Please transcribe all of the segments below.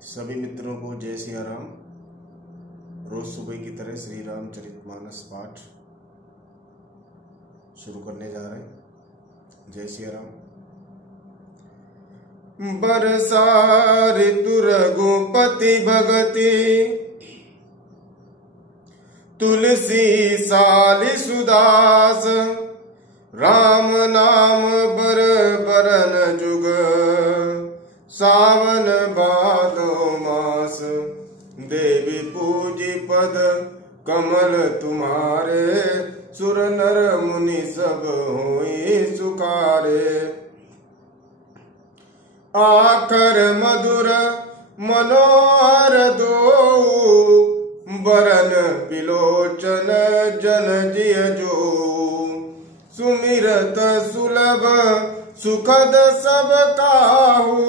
सभी मित्रों को जय सिया राम। रोज सुबह की तरह श्री रामचरितमानस पाठ शुरू करने जा रहे हैं। जय सिया राम। बरसा ऋतु रघुपति भगति, तुलसी साली सुदास, राम नाम बर बरन जुग, सावन भादो मास। देवी पूजी पद कमल तुम्हारे, सुर नर मुनि सब होई सुकारे। आकर मधुर मनोहर दो, बरन बिलोचन जन जिय जो। सुमिरत सुलभ सुखद सब काहू,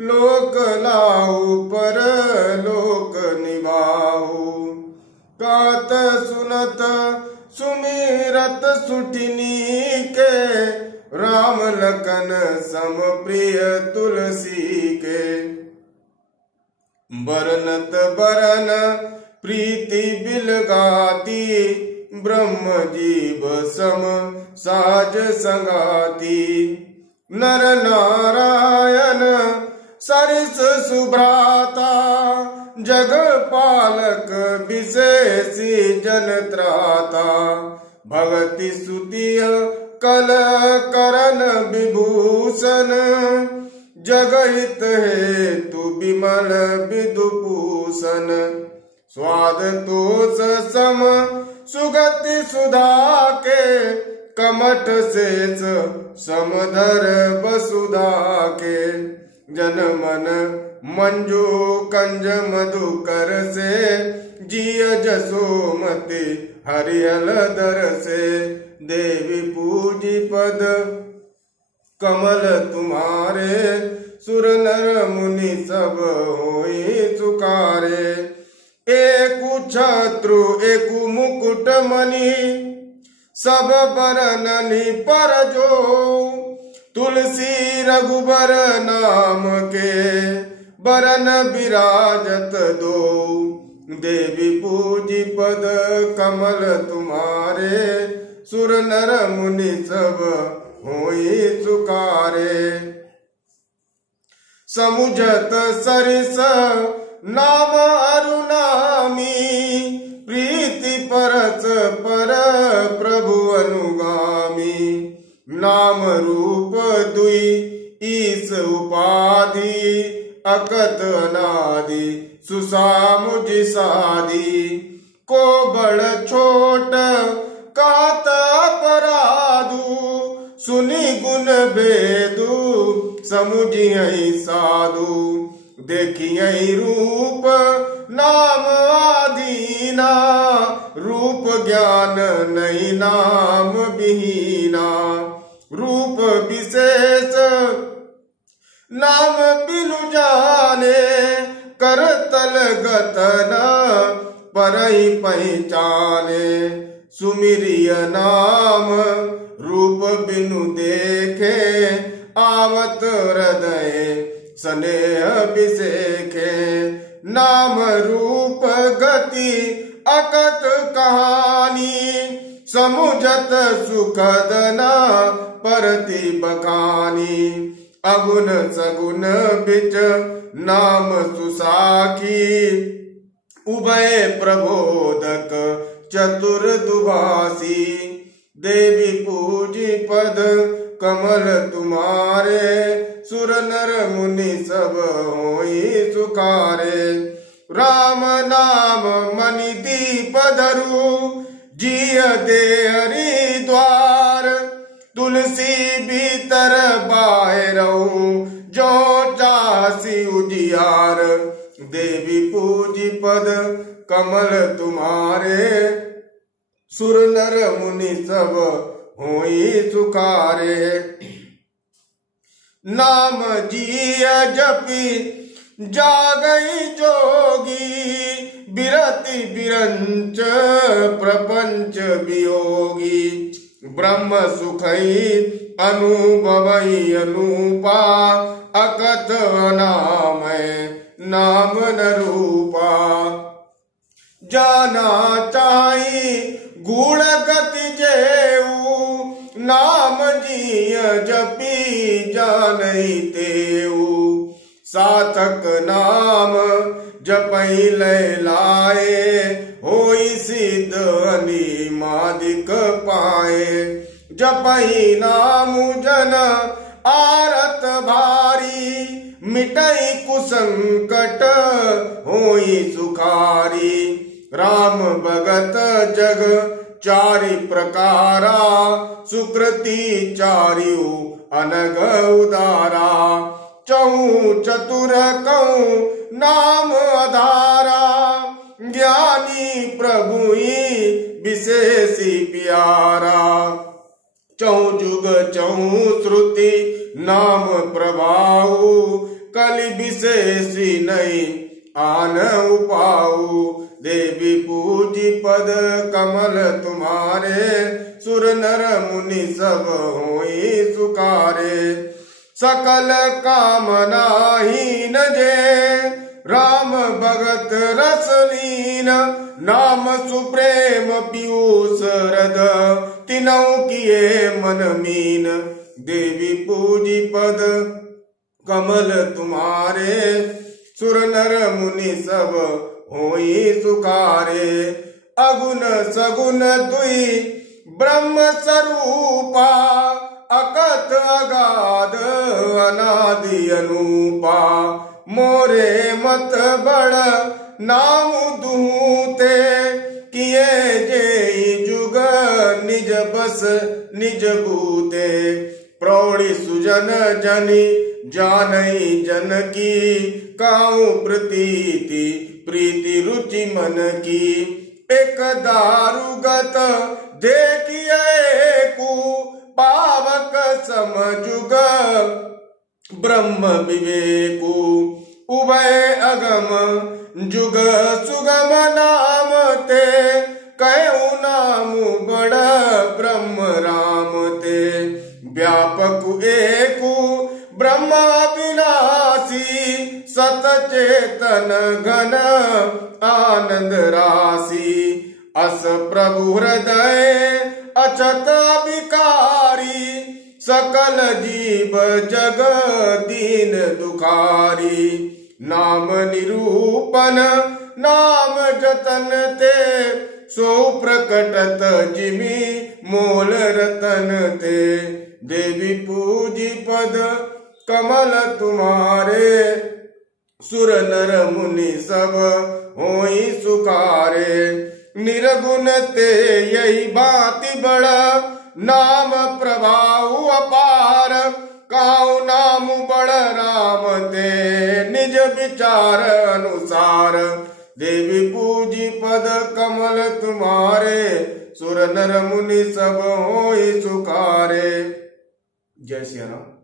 लोक लाहू पर लोक निभाहू। कात सुनत सुमिरत सुठिनी के, राम लखन सम प्रिय तुलसी के। बरनत बरन प्रीति बिलगाती, ब्रह्म जीव सम साज संगाती। नर नारायण सरिस सुभ्राता, जग पालक विशेषी जन त्राता। भगति सुतिय कल करन विभूषण, जगहित हेतु विमल विदुभूषण। स्वाद तोष सम सुगति सुधा के, कमठ शेष समधर वसुधा के। जन मन मंजू कंज मधुकर से, जिय जसोमति हरियल दर से। देवी पूजी पद कमल तुम्हारे, सुर नर मुनि सब होई सुकारे। एकु छत्रु एकु मुकुट मणि, सब बरननि पर जो। तुलसी रघुबर नाम के, बरन विराजत दो। देवी पूजी पद कमल तुम्हारे, सुर नर मुनि सब होई सुकारे। समुझत सरिस नाम अरुणामी, प्रीति परस पर प्रभु अनुगामी। नाम रूप दुई ईस उपाधि, अकत अनादि सुसामुझ सादी। को बड़ छोट कात अपराधु, सुनि गुण भेदु समुझियहि साधु। देखियहि रूप नाम आदीना, रूप ज्ञान नहीं नाम विहीना। रूप विशेष नाम बिनु जाने, करतल गतन परहि पहचाने। सुमिरिय नाम रूप बिनु देखे, आवत हृदय स्नेह बिसेखे। नाम रूप गति अकत कहानी, समुझत सुखद न परति बखानी। अगुन सगुन बिच नाम सुसाखी, उभय प्रबोधक चतुर दुभासी। देवी पूजी पद कमल तुम्हारे, सुर नर मुनि सब होई सुकारे। राम नाम मणि दीप धरु, जिय दे हरिद्वार। तुलसी भीतर बाहरहु, जो चासी उजियार। देवी पूजी पद कमल तुम्हारे, सुर नर मुनि सब होई सुकारे। नाम जिय जपी जागई जोगी, बिरति बिरंच प्रपंच वियोगी। ब्रह्म सुखई अनुभवई अनूपा, अकथ नामय ना मोहन रूपा। जाना चाही गुण गति जेऊ, नाम जिय जपी जानई तेऊ। सार्थक नाम जपई लाए, होई सिद्ध अनिमादिक पाए। जपई नाम जन आरत भारी, मिटई कुसंकट होई सुखारी। राम भगत जग चारि प्रकारा, सुकृति चारियु अनग उदारा। चहु चतुर कहूं नाम आधारा, ज्ञानी प्रभुई विशेषी प्यारा। चहु जुग चहु श्रुति नाम प्रभाऊ, कलि विशेषी नहीं आन उपाऊ। देवी पूजी पद कमल तुम्हारे, सुर नर मुनि सब होई सुकारे। सकल कामना हीन जे, राम भगत रसलीन। नाम सुप्रेम पीयूष हृद, तिनऊ किए मन मीन। देवी पूजी पद कमल तुम्हारे, सुर नर मुनि सब होई सुखारे। अगुण सगुण दुई ब्रह्म स्वरूपा, अकथ अगाध अनादि अनूपा। मोरे मत बड़ नाम दूते, किए जे जुग निज बस निज बूते। प्रौढ़ी सुजन जनि जानई जन की, काऊ प्रतीति प्रीति रुचि मन की। एक दारुगत देखिए कु, पावक समजुग ब्रह्म विवेकु। उभय अगम जुग सुगम नाम ते, कहु नाम बड़ ब्रह्म राम ते। व्यापक एकु ब्रह्मा विनाशी, सत चेतन घन आनंद राशि। अस प्रभु हृदय अचत विकारी, सकल जीव जग दीन दुखारी। नाम निरूपण नाम जतन ते, सो प्रकटत जिमि मोल रतन ते। देवी पूजी पद कमल तुम्हारे, सुर नर मुनि सब होई सुखारे। निर्गुण ते यही बाति बड़ा, नाम प्रभाव अपार। काऊ नाम बड़ राम ते, निज विचार अनुसार। देवी पूजी पद कमल तुम्हारे, सुर नर मुनि सब होई सुखारे। जय श्री राम।